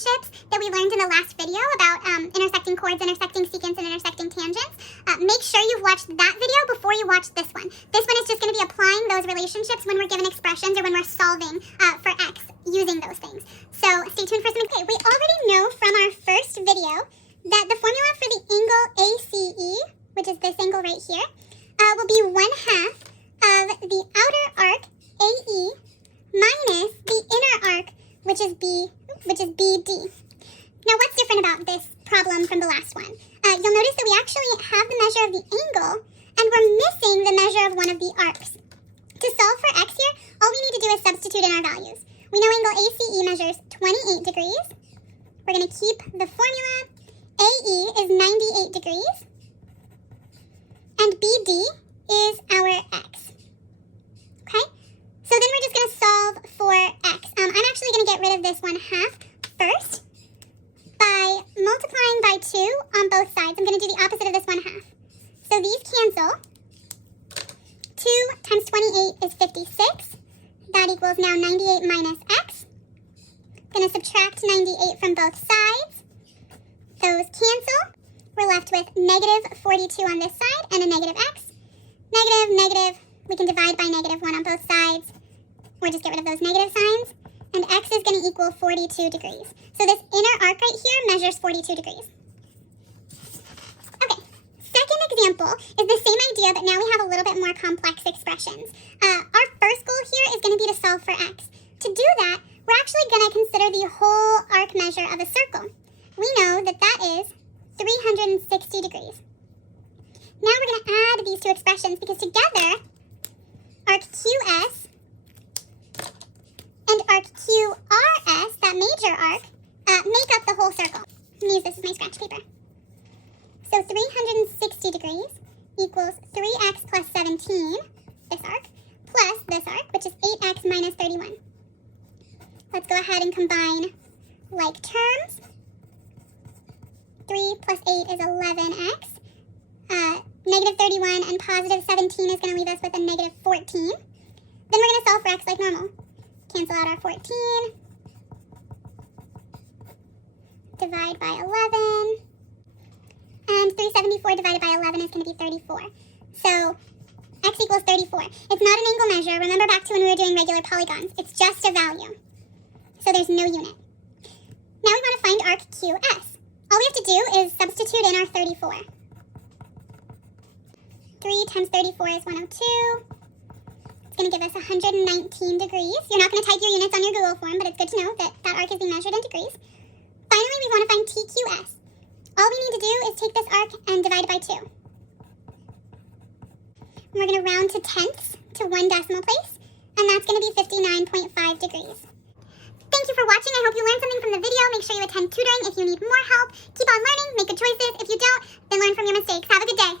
relationships that we learned in the last video about intersecting chords, intersecting secants, and intersecting tangents. Make sure you've watched that video before you watch this one. This one is just going to be applying those relationships when we're given expressions or when we're solving for x using those things. So stay tuned for some. Okay, we already know from our first video that the formula for the angle ACE, which is this angle right here, will be 1/2 of the outer arc AE minus the inner arc, which is BD. Now, what's different about this problem from the last one? You'll notice that we actually have the measure of the angle, and we're missing the measure of one of the arcs. To solve for x here, all we need to do is substitute in our values. We know angle ACE measures 28 degrees. We're going to keep the formula. AE is 98 degrees. And BD is our x. Okay? So then we're just going to solve for x. I'm actually going to get rid of this 1/2 first by multiplying by 2 on both sides. I'm going to do the opposite of this 1/2. So these cancel. 2 times 28 is 56. That equals now 98 minus x. I'm going to subtract 98 from both sides. Those cancel. We're left with negative 42 on this side and a negative x. Negative, negative. We can divide by -1 on both sides, or just get rid of those negative signs. And x is going to equal 42 degrees. So this inner arc right here measures 42 degrees. Okay, second example is the same idea, but now we have a little bit more complex expressions. Our first goal here is going to be to solve for x. To do that, we're actually going to consider the whole arc measure of a circle. We know that that is 360 degrees. Now we're going to add these two expressions because together, arc QS and arc QRS, that major arc, make up the whole circle. I'm going to use this as my scratch paper. So 360 degrees equals 3x plus 17, this arc, plus this arc, which is 8x minus 31. Let's go ahead and combine like terms. 3 plus 8 is 11x. Negative 31 and positive 17 is going to leave us with a negative 14. Then we're going to solve for x like normal. Cancel out our 14. Divide by 11. And 374 divided by 11 is going to be 34. So x equals 34. It's not an angle measure. Remember back to when we were doing regular polygons. It's just a value. So there's no unit. Now we want to find arc QS. All we have to do is substitute in our 34. 3 times 34 is 102. It's going to give us 119 degrees. You're not going to type your units on your Google form, but it's good to know that that arc is being measured in degrees. Finally, we want to find TQS. All we need to do is take this arc and divide it by 2. And we're going to round to tenths to 1 decimal place, and that's going to be 59.5 degrees. Thank you for watching. I hope you learned something from the video. Make sure you attend tutoring if you need more help. Keep on learning, make good choices. If you don't, then learn from your mistakes. Have a good day.